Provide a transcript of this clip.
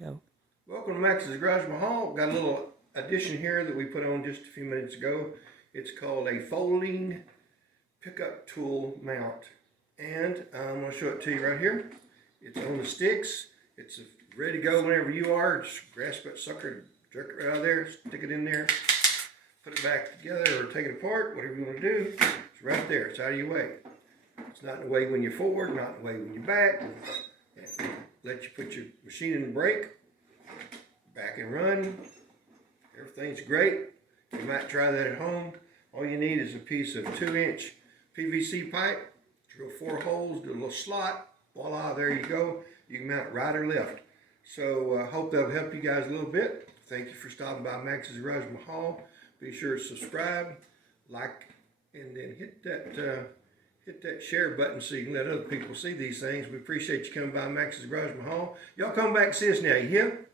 go. Welcome to Max's Garage Mahal. Got a little addition here that we put on just a few minutes ago. It's called a folding pickup tool mount. And I'm going to show it to you right here. It's on the sticks. It's ready to go whenever you are. Just grasp that sucker, jerk it right out of there, stick it in there, put it back together or take it apart, whatever you want to do. It's right there. It's out of your way. It's not in the way when you're forward, not in the way when you're back. Let you put your machine in the brake, back and run. Everything's great. You might try that at home. All you need is a piece of 2-inch PVC pipe. Drill 4 holes, do a little slot. Voila, there you go. You can mount right or left. So hope that'll help you guys a little bit. Thank you for stopping by Max's Garage Mahal. Be sure to subscribe, like, and then hit that share button so you can let other people see these things. We appreciate you coming by Max's Garage Mahal. Y'all come back and see us now, you hear?